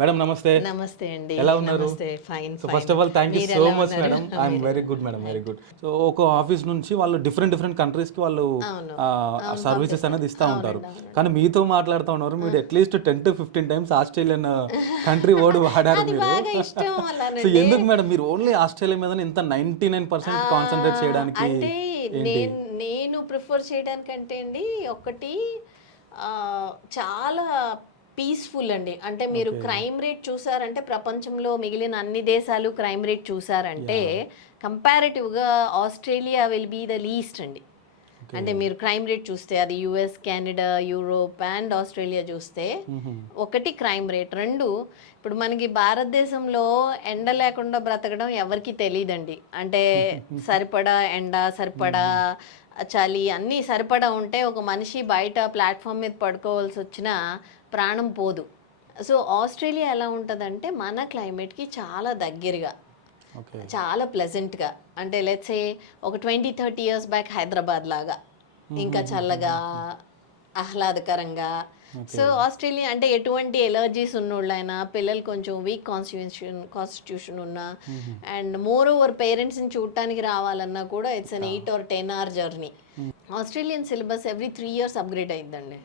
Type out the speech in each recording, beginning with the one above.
Madam నమస్తే. నమస్తే అండి. ఎలా ఉన్నారు? నమస్తే. Fine. So first of all thank you so much madam. I'm very good madam, very good. So ఒక ఆఫీస్ నుంచి వాళ్ళు డిఫరెంట్ కంట్రీస్కి వాళ్ళు సర్వీసెస్ అనేది ఇస్తూ ఉంటారు. కానీ మీతో మాట్లాడుతూ ఉన్నారు, మీరు at least 10 to 15 times Australian country word వాడారు మీరు. సో ఎందుకు మేడం మీరు ఓన్లీ ఆస్ట్రేలియా మీద ఇంత 99% కాన్సన్ట్రేట్ చేయడానికి? అంటే నేను ప్రిఫర్ చేయడానికంటే అండి ఒకటి చాలా పీస్ఫుల్ అండి. అంటే మీరు క్రైమ్ రేట్ చూసారంటే ప్రపంచంలో మిగిలిన అన్ని దేశాలు క్రైమ్ రేట్ చూసారంటే కంపారిటివ్గా Australia will be the least అండి. అంటే మీరు క్రైమ్ రేట్ చూస్తే అది US, Canada, Europe and Australia చూస్తే ఒకటి క్రైమ్ రేట్, రెండు ఇప్పుడు మనకి భారతదేశంలో ఎండ లేకుండా బ్రతకడం ఎవరికి తెలియదండి. అంటే సరిపడా ఎండ, సరిపడా చలి అన్నీ సరిపడా ఉంటే ఒక మనిషి బయట ప్లాట్ఫామ్ మీద పడుకోవాల్సి వచ్చినా ప్రాణం పోదు. సో ఆస్ట్రేలియా ఎలా ఉంటుందంటే మన క్లైమేట్కి చాలా దగ్గరగా, చాలా ప్లెజెంట్గా, అంటే లెట్స్ సే ఒక 20-30 years బ్యాక్ హైదరాబాద్ లాగా ఇంకా చల్లగా ఆహ్లాదకరంగా. సో ఆస్ట్రేలియా అంటే ఎటువంటి ఎలర్జీస్ ఉన్నోళ్ళైనా, పిల్లలు కొంచెం వీక్ కాన్స్టిట్యూషన్ ఉన్నా అండ్ మోర్ ఓవర్ పేరెంట్స్ని చూడటానికి రావాలన్నా కూడా it's an 8 or 10 hour journey. Australian syllabus every 3 years upgrade అయిందండి.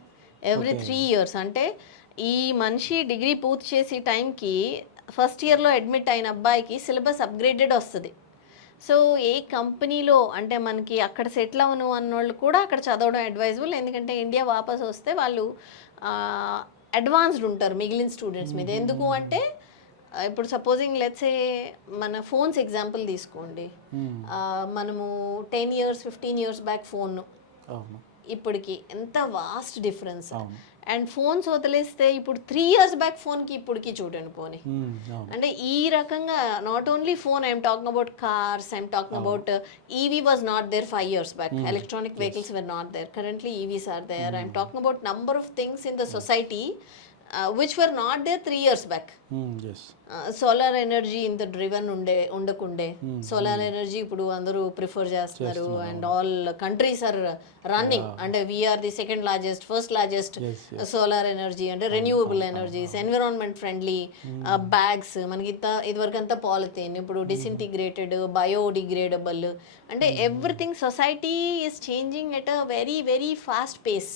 ఎవ్రీ 3 years అంటే ఈ మనిషి డిగ్రీ పూర్తి చేసే టైంకి ఫస్ట్ ఇయర్లో అడ్మిట్ అయిన అబ్బాయికి సిలబస్ అప్గ్రేడెడ్ వస్తుంది. సో ఏ కంపెనీలో అంటే మనకి అక్కడ సెటిల్ అవను అన్నోళ్ళు కూడా అక్కడ చదవడం అడ్వైజబుల్. ఎందుకంటే ఇండియా వాపస్ వస్తే వాళ్ళు అడ్వాన్స్డ్ ఉంటారు మిగిలిన స్టూడెంట్స్ మీద. ఎందుకు అంటే ఇప్పుడు సపోజింగ్ లెట్సే మన ఫోన్స్ ఎగ్జాంపుల్ తీసుకోండి. మనము 10 years 15 years బ్యాక్ ఫోన్ ఇప్పటికి ఎంత వాస్ట్ డిఫరెన్స్. అండ్ ఫోన్స్ వదిలేస్తే ఇప్పుడు 3 years బ్యాక్ ఫోన్కి ఇప్పటికి చూడండి పోనీ. అంటే ఈ రకంగా not only phone, I'm talking about cars, I'm talking about EV was not there 5 years back. Electronic vehicles were not there. Currently EVs are there. I'm talking about number of things in the society which were not there 3 years back. Solar energy ఇంత driven ఉండకుండే solar energy ఇప్పుడు అందరూ prefer చేస్తున్నారు. And all countries are running. అంటే we're the second largest, first largest solar energy. అంటే renewable energies, environment friendly bags. మనకి ఇదివరకు అంతా పాలిథిన్, ఇప్పుడు డిసింటిగ్రేటెడ్, బయోడిగ్రేడబుల్. అంటే everything society is changing at a very very fast pace.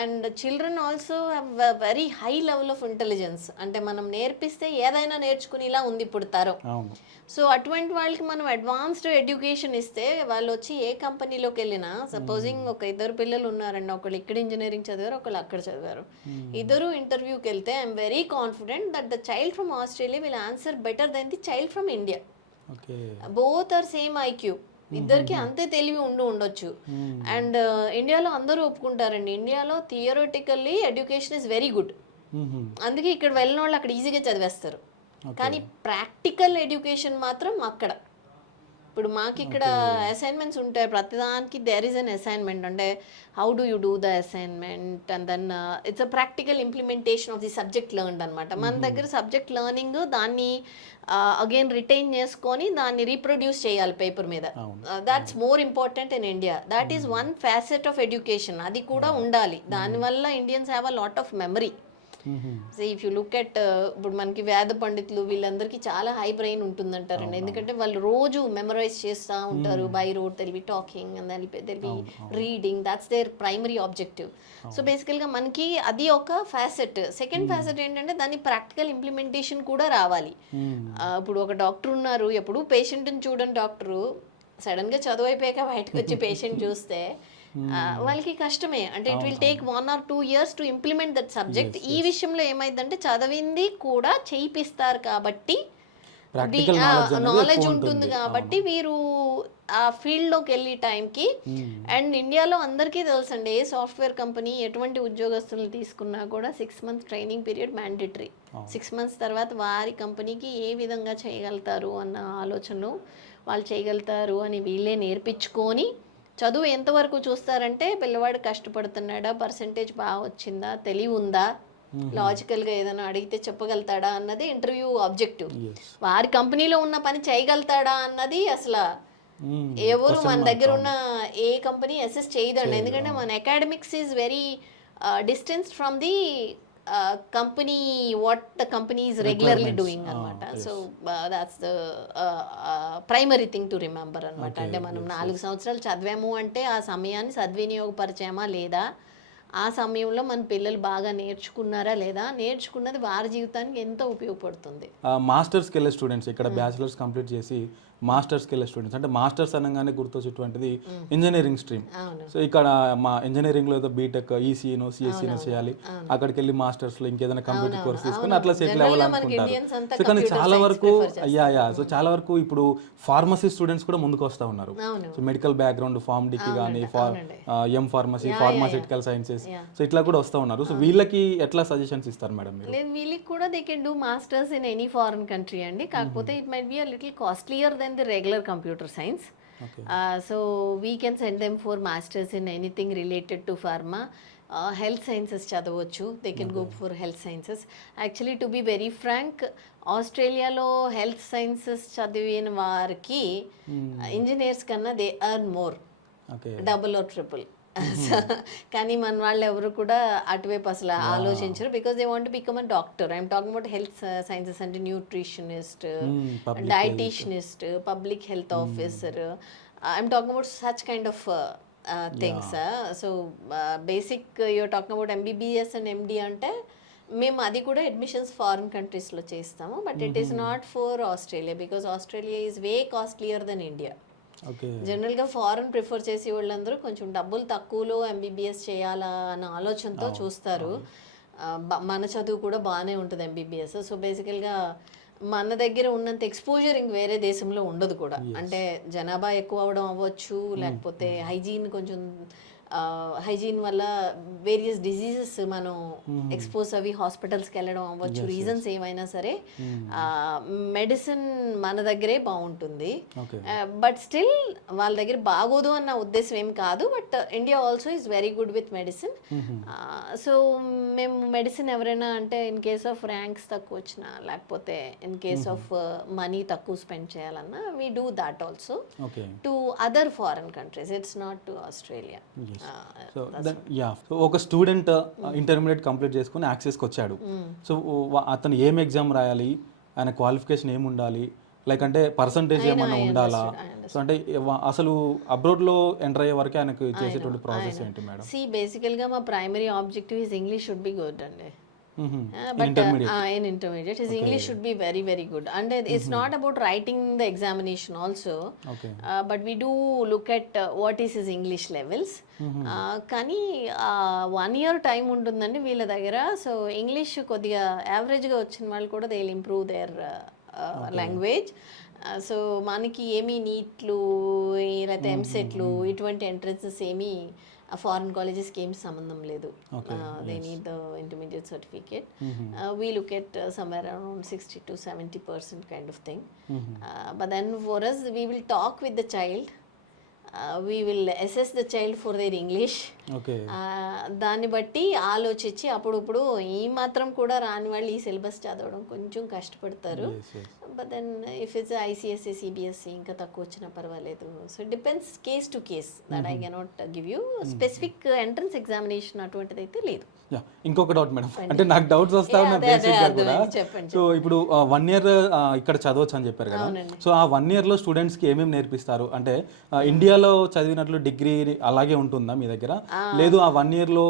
And children also have very high level of intelligence. అంటే మనం నేర్పిస్తే ఏదైనా నేర్చుకునేలా ఉంది ఇప్పుడు తరం. సో అటువంటి వాళ్ళకి మనం అడ్వాన్స్డ్ ఎడ్యుకేషన్ ఇస్తే వాళ్ళు వచ్చి ఏ కంపెనీలోకి వెళ్ళినా, సపోజింగ్ ఒక 2 పిల్లలు ఉన్నారండి, ఒకళ్ళు ఇక్కడ ఇంజనీరింగ్ చదివారు, ఒకళ్ళు అక్కడ చదివారు, ఇద్దరు ఇంటర్వ్యూకి వెళ్తే I'm very confident that the child from Australia will answer better then the child from India. Both are same IQ. ఇద్దరికి అంతే తెలివి ఉండొచ్చు. అండ్ ఇండియాలో అందరూ ఒప్పుకుంటారండి, ఇండియాలో theoretically education is very good. అందుకే ఇక్కడ వెళ్ళిన వాళ్ళు అక్కడ ఈజీగా చదివేస్తారు. కానీ ప్రాక్టికల్ ఎడ్యుకేషన్ మాత్రం అక్కడ. ఇప్పుడు మాకు ఇక్కడ అసైన్మెంట్స్ ఉంటాయి, ప్రతిదానికి దేర్ ఈస్ అన్ అసైన్మెంట్. అంటే how do you do the assignment and then it's a practical implementation of the subject learned అనమాట. మన దగ్గర సబ్జెక్ట్ లెర్నింగ్ దాన్ని అగైన్ రిటైన్ చేసుకొని దాన్ని రీప్రొడ్యూస్ చేయాలి పేపర్ మీద. That's more important in India. That is one facet of education. అది కూడా ఉండాలి. దానివల్ల Indians have a lot of memory. So if you look at ఇప్పుడు మనకి వేద పండితులు వీళ్ళందరికీ చాలా హై బ్రెయిన్ ఉంటుందంటారండి. ఎందుకంటే వాళ్ళు రోజు మెమరైజ్ చేస్తూ ఉంటారు. By rote they'll be talking and they'll be reading. That's their primary objective. So బేసికల్గా మనకి అది ఒక ఫ్యాసెట్. సెకండ్ ఫ్యాసెట్ ఏంటంటే దాని ప్రాక్టికల్ ఇంప్లిమెంటేషన్ కూడా రావాలి. ఇప్పుడు ఒక డాక్టర్ ఉన్నారు, ఎప్పుడు పేషెంట్ని చూడని డాక్టరు సడన్గా చదువు అయిపోయాక బయటకు వచ్చి పేషెంట్ చూస్తే వాళ్ళకి కష్టమే. అంటే it will take 1 or 2 years to implement that subject. ఈ విషయంలో ఏమైందంటే చదివింది కూడా చేయిస్తారు కాబట్టి నాలెడ్జ్ ఉంటుంది కాబట్టి వీరు ఆ ఫీల్డ్లోకి వెళ్ళే టైంకి. అండ్ ఇండియాలో అందరికీ తెలుసండి, ఏ సాఫ్ట్వేర్ కంపెనీ ఎటువంటి ఉద్యోగస్తులు తీసుకున్నా కూడా 6 months training period mandatory. 6 months తర్వాత వారి కంపెనీకి ఏ విధంగా చేయగలుగుతారు అన్న ఆలోచనలు వాళ్ళు చేయగలుగుతారు అని వీళ్ళే నేర్పించుకొని చదువు ఎంతవరకు చూస్తారంటే పిల్లవాడు కష్టపడుతున్నాడా, పర్సంటేజ్ బాగా వచ్చిందా, తెలివి ఉందా, లాజికల్గా ఏదైనా అడిగితే చెప్పగలుగుతాడా అన్నది ఇంటర్వ్యూ ఆబ్జెక్టివ్. వారి కంపెనీలో ఉన్న పని చేయగలుగుతాడా అన్నది అసలు ఎవరు మన దగ్గర ఉన్న ఏ కంపెనీ అసెస్ చేయదండి. ఎందుకంటే మన academics is very distance from the company what the company is regularly doing అనమాట. So that's the primary thing to remember అనమాట. అంటే మనం 4 సంవత్సరాలు చదివాము అంటే ఆ సమయాన్ని సద్వినియోగపరిచామా లేదా, ఆ సమయంలో మన పిల్లలు బాగా నేర్చుకున్నారా లేదా, నేర్చుకున్నది వారి జీవితానికి ఎంతో ఉపయోగపడుతుంది. మాస్టర్స్కి వెళ్ళే స్టూడెంట్స్ ఇక్కడ బ్యాచిలర్స్ కంప్లీట్ చేసి మాస్టర్స్కి వెళ్ళే స్టూడెంట్స్, అంటే మాస్టర్స్ అనగానే గుర్తొచ్చేటువంటిది ఇంజనీరింగ్ స్ట్రీమ్. సో ఇక్కడ మా ఇంజనీరింగ్లో ఏదో బీటెక్ ఈసీనో సిఎస్సీనో చేయాలి, అక్కడికి వెళ్ళి మాస్టర్స్లో ఇంకేదైనా కంప్యూటర్ కోర్స్ తీసుకొని అట్లా సెటిల్ అవ్వాలనుకుంటారు. సో కానీ చాలా వరకు సో చాలా వరకు ఇప్పుడు ఫార్మసీ స్టూడెంట్స్ కూడా ముందుకు వస్తూ ఉన్నారు. సో మెడికల్ బ్యాక్గ్రౌండ్ ఫార్మ్డీకి కానీ M pharmacy, pharmaceutical sciences, so ఇట్లా కూడా వస్తూ ఉన్నారు. సో వీళ్ళకి ఎట్లా సజెషన్స్ ఇస్తారు మేడం మీరు? లేదు, వీళ్ళకి కూడా they can do masters in any foreign country అండి. కాకపోతే it might be a little costlier than the regular computer science. So we can send them for masters in anything related to pharma. Health sciences చదవచ్చు, they can go for health sciences. Actually to be very frank, ఆస్ట్రేలియాలో health sciences చదివిన వారికి engineers కన్నా they earn more, double or triple. కానీ మన వాళ్ళు ఎవరు కూడా అటువైపు అసలు ఆలోచించరు, because they want become a doctor. I'm talking about health sciences అంటే న్యూట్రిషనిస్ట్, డైటీషనిస్ట్, public health officer. I'm talking about such kind of things. So basic you're talking about MBBS and MD అంటే మేము అది కూడా అడ్మిషన్స్ ఫారిన్ కంట్రీస్లో చేస్తాము, but it is not for Australia, because Australia is way costlier than India. జనరల్గా foreign prefer చేసే వాళ్ళందరూ కొంచెం డబ్బులు తక్కువలో ఎంబీబీఎస్ చేయాలా అన్న ఆలోచనతో చూస్తారు. మన చదువు కూడా బాగానే ఉంటుంది ఎంబీబీఎస్. సో బేసికల్గా మన దగ్గర ఉన్నంత ఎక్స్పోజర్ ఇంక వేరే దేశంలో ఉండదు కూడా. అంటే జనాభా ఎక్కువ అవడం అవ్వచ్చు, లేకపోతే హైజీన్ వల్ల వేరియస్ డిజీజెస్ మనం ఎక్స్పోజ్ అవి హాస్పిటల్స్కి వెళ్ళడం అవ్వచ్చు, రీజన్స్ ఏమైనా సరే మెడిసిన్ మన దగ్గరే బాగుంటుంది. బట్ స్టిల్ వాళ్ళ దగ్గర బాగోదు అన్న ఉద్దేశం ఏం కాదు, but India also is very good with medicine. So మేము మెడిసిన్ ఎవరైనా అంటే ఇన్ కేస్ ఆఫ్ ర్యాంక్స్ తక్కువ వచ్చినా, లేకపోతే ఇన్ కేస్ ఆఫ్ మనీ తక్కువ స్పెండ్ చేయాలన్నా, we do that also to other foreign countries. It's not to Australia. So ఒక student intermediate complete చేసుకుని యాక్సెస్కి వచ్చాడు. సో అతను ఏం ఎగ్జామ్ రాయాలి, ఆయన క్వాలిఫికేషన్ ఏమి ఉండాలి, లైక్ అంటే పర్సంటేజ్ ఏమన్నా ఉండాలా? సో అంటే అసలు అబ్రాడ్లో ఎంటర్ అయ్యే వరకు ఆయనకు చేసేటువంటి ప్రాసెస్ ఏంటి మేడం? సి బేసికల్గా మా primary objective is English should be good అండి. But in intermediate his English should be very very good, and it's not about writing the examination also, but we do look at what is his English levels. కానీ 1 year time ఉంటుందండి వీళ్ళ దగ్గర. So English కొద్దిగా యావరేజ్గా వచ్చిన వాళ్ళు కూడా they will improve their language. So మనకి ఏమీ నీట్లు లేకపోతే ఎంసెట్లు ఇటువంటి ఎంట్రన్సెస్ ఏమీ ఫారిన్ కాలేజెస్కి ఏం సంబంధం లేదు. They need the intermediate certificate. We look at somewhere around 60 to 70% kind of thing. But then for us we will talk with the child, we will assess the child for their English. దాన్ని బట్టి ఆలోచించి అప్పుడప్పుడు ఈ మాత్రం కూడా రాని వాళ్ళు ఈ సిలబస్ చదవడం కొంచెం కష్టపడతారు. But then if it's ICSE CBSE ఇంకా తక్కువ వచ్చినా పర్వాలేదు. So it depends case to case. That I cannot give you specific entrance examination అటువంటిది అయితే లేదు. ఇంకొక డౌట్ మేడం, అంటే నాకు డౌట్స్ వస్తా ఉన్నాయి బేసిక్గా కూడా. సో ఇప్పుడు 1 year ఇక్కడ చదవచ్చు అని చెప్పారు కదా. సో ఆ 1 yearలో స్టూడెంట్స్కి ఏమేమి నేర్పిస్తారు? అంటే ఇండియాలో చదివినట్లు డిగ్రీ అలాగే ఉంటుందా మీ దగ్గర? లేదు ఆ 1 yearలో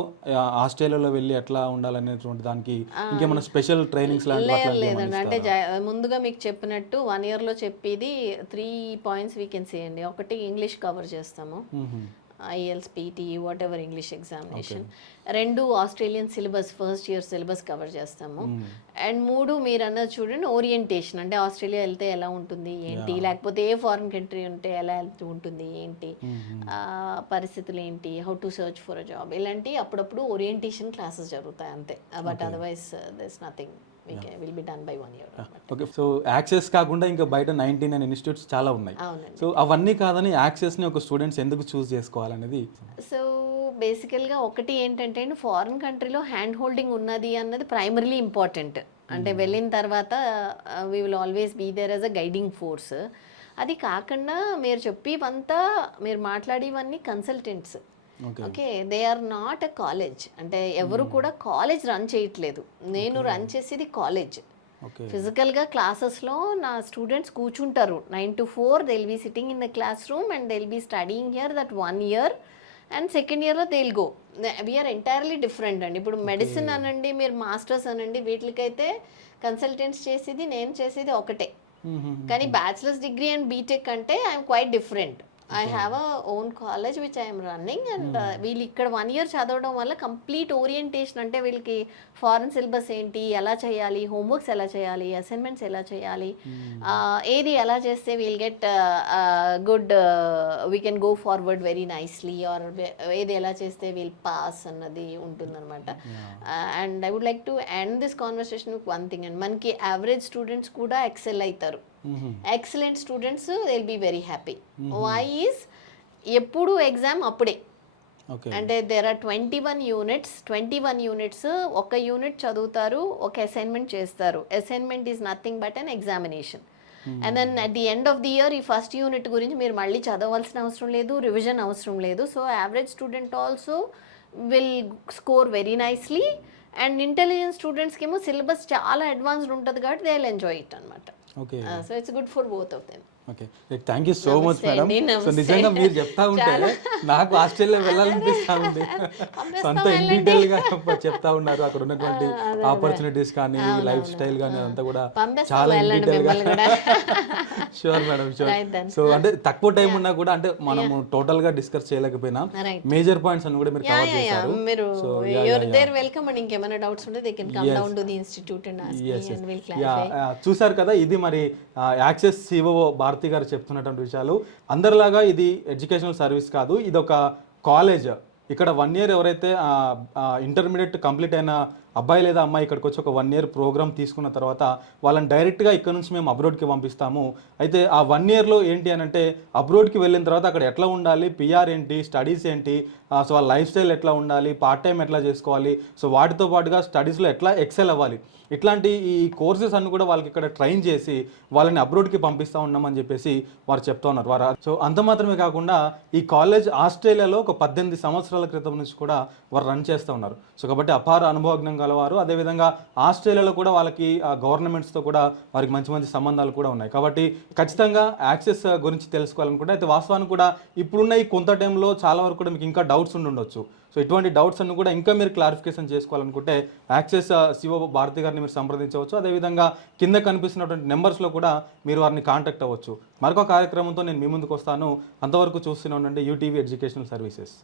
ఆస్ట్రేలియాలో వెళ్ళి ఎట్లా ఉండాలనేటువంటి దానికి ఇంకేమైనా స్పెషల్ ట్రైనింగ్స్ లాంటివి? లేదండి, అంటే ముందుగా మీకు చెప్పినట్టు 1 yearలో చెప్పేది 3 points వీ కెన్ సే అండి. ఒకటి ఇంగ్లీష్ కవర్ చేస్తాము, IELTS, PT, what ever English examination. 2 Australian syllabus first year syllabus cover చేస్తాము. అండ్ 3 మీరు అన్నది చూడండి ఓరియంటేషన్, అంటే ఆస్ట్రేలియా వెళ్తే ఎలా ఉంటుంది ఏంటి, లేకపోతే ఏ ఫారిన్ కంట్రీ ఉంటే ఎలా ఉంటుంది ఏంటి, పరిస్థితులు ఏంటి, how to search for a job, ఇలాంటి అప్పుడప్పుడు ఓరియంటేషన్ క్లాసెస్ జరుగుతాయి అంతే. But otherwise there is nothing. Will be done by 1 year. Okay. So access కాకుండా ఇంకా బయట 99 ఇన్స్టిట్యూట్స్ చాలా ఉన్నాయి. సో అవన్నీ కాదని యాక్సెస్ని ఒక స్టూడెంట్స్ ఎందుకు చూస్ చేసుకోవాలనేది? సో బేసికల్గా ఒకటి ఏంటంటే ఫారిన్ కంట్రీలో హ్యాండ్ హోల్డింగ్ ఉన్నది అన్నది ప్రైమరీలీ ఇంపార్టెంట్. అంటే వెళ్ళిన తర్వాత we will always be there as a guiding force. అది కాకుండా మీరు చెప్పేవంతా మీరు మాట్లాడేవన్నీ consultants. Okay okay, they are not a college. అంటే ఎవరు కూడా కాలేజ్ రన్ చేయట్లేదు. నేను రన్ చేసేది కాలేజ్. ఓకే ఫిజికల్గా క్లాసెస్లో నా స్టూడెంట్స్ కూర్చుంటారు 9 to 4. They will be sitting in the class room and they will be studying here that 1 year. And second ఇయర్లో they will go. We're entirely different అండి. ఇప్పుడు మెడిసిన్ అనండి, మీరు మాస్టర్స్ అనండి, వీటికైతే కన్సల్టెంట్స్ చేసేది నేను చేసేది ఒకటే. కానీ బ్యాచిలర్స్ డిగ్రీ అండ్ బీటెక్ అంటే I'm quite different. I have a own college which I'm running. And వీళ్ళు ఇక్కడ 1 year చదవడం వల్ల కంప్లీట్ ఓరియంటేషన్, అంటే వీళ్ళకి ఫారెన్ సిలబస్ ఏంటి, ఎలా చేయాలి, హోంవర్క్స్ ఎలా చేయాలి, అసైన్మెంట్స్ ఎలా చేయాలి, ఏది ఎలా చేస్తే we'll get good, we can go forward very nicely, or ఏది ఎలా చేస్తే వీల్ పాస్ అన్నది ఉంటుందన్నమాట. And I would like to end this conversation with one thing and మనకి యావరేజ్ స్టూడెంట్స్ కూడా ఎక్సెల్ అవుతారు. Excellent students they will be very happy. Why is ఎప్పుడు exam అప్పుడే. అంటే దేర్ ఆర్ 21 యూనిట్స్. ఒక యూనిట్ చదువుతారు, ఒక అసైన్మెంట్ చేస్తారు. Assignment is nothing but an examination. And then at the end of the year ఈ ఫస్ట్ యూనిట్ గురించి మీరు మళ్ళీ చదవాల్సిన అవసరం లేదు, రివిజన్ అవసరం లేదు. So average student also will score very nicely. And intelligent స్టూడెంట్స్కి ఏమో సిలబస్ చాలా అడ్వాన్స్డ్ ఉంటుంది కాబట్టి దే విల్ ఎంజాయ్ ఇట్ అనమాట. Okay so it's good for both of them. Okay, thank you so much madam. So నమస్తే. నిజంగా మీరు చెప్తా ఉంటే నాకు ఆస్ట్రేలియా వెళ్ళాలనిపిస్తా ఉంది. సో అంతా ఇన్ డీటెయిల్ గా చెప్తా ఉన్నారు. అక్కడ ఉన్నటువంటి ఆపర్చునిటీస్ కానీ, లైఫ్ స్టైల్ కానీ అంతా కూడా చాలా ఇన్ డీటెయిల్ గా. Sure madam, sure. సో అంటే తక్కువ టైం ఉన్నా కూడా, అంటే మనము టోటల్ గా డిస్కస్ చేయలేకపోయినా మేజర్ పాయింట్స్ అన్ని కూడా మీరు కవర్ చేశారు. మీరు యూర్ దేర్ వెల్కమ్. అండ్ ఇంకేమైనా డౌట్స్ ఉంటే they can come down to the institute and ask me and will clarify. చూసారు కదా, ఇది మరి యాక్సెస్ సిఓఓ భారతి గారు చెప్తున్నటువంటి విషయాలు. అందరిలాగా ఇది ఎడ్యుకేషనల్ సర్వీస్ కాదు, ఇది ఒక కాలేజ్. ఇక్కడ 1 year ఎవరైతే ఇంటర్మీడియట్ కంప్లీట్ అయిన అబ్బాయి లేదా అమ్మాయి ఇక్కడికి వచ్చి ఒక 1 year ప్రోగ్రామ్ తీసుకున్న తర్వాత వాళ్ళని డైరెక్ట్గా ఇక్కడ నుంచి మేము అబ్రోడ్కి పంపిస్తాము. అయితే ఆ 1 yearలో ఏంటి అని అంటే, అబ్రోడ్కి వెళ్ళిన తర్వాత అక్కడ ఎట్లా ఉండాలి, పిఆర్ ఏంటి, స్టడీస్ ఏంటి, సో వాళ్ళ లైఫ్ స్టైల్ ఎట్లా ఉండాలి, పార్ట్ టైం ఎట్లా చేసుకోవాలి, సో వాటితో పాటుగా స్టడీస్లో ఎట్లా ఎక్సెల్ అవ్వాలి, ఇట్లాంటి ఈ కోర్సెస్ అన్ని కూడా వాళ్ళకి ఇక్కడ ట్రైన్ చేసి వాళ్ళని అబ్రోడ్కి పంపిస్తూ ఉన్నామని చెప్పేసి వారు చెప్తా ఉన్నారు. వారు సో అంత మాత్రమే కాకుండా ఈ కాలేజ్ ఆస్ట్రేలియాలో ఒక 18 సంవత్సరాల క్రితం నుంచి కూడా వారు రన్ చేస్తూ ఉన్నారు. సో కాబట్టి అపార అనుభవజ్ఞం గలవారు. అదేవిధంగా ఆస్ట్రేలియాలో కూడా వాళ్ళకి గవర్నమెంట్స్తో కూడా వారికి మంచి మంచి సంబంధాలు కూడా ఉన్నాయి. కాబట్టి ఖచ్చితంగా యాక్సెస్ గురించి తెలుసుకోవాలనుకుంటే, అయితే వాస్తవానికి కూడా ఇప్పుడున్న ఈ కొంత టైంలో చాలా వరకు కూడా మీకు ఇంకా డౌట్స్ ఉండొచ్చు. సో ఇటువంటి డౌట్స్ అన్ని కూడా ఇంకా మీరు క్లారిఫికేషన్ చేసుకోవాలనుకుంటే యాక్సెస్ సిఓ భారతి గారిని మీరు సంప్రదించవచ్చు. అదేవిధంగా కింద కనిపిస్తున్నటువంటి నెంబర్స్లో కూడా మీరు వారిని కాంటాక్ట్ అవ్వచ్చు. మరొక కార్యక్రమంతో నేను మీ ముందుకు వస్తాను. అంతవరకు చూస్తూనే ఉండండి యూటీవీ ఎడ్యుకేషనల్ సర్వీసెస్.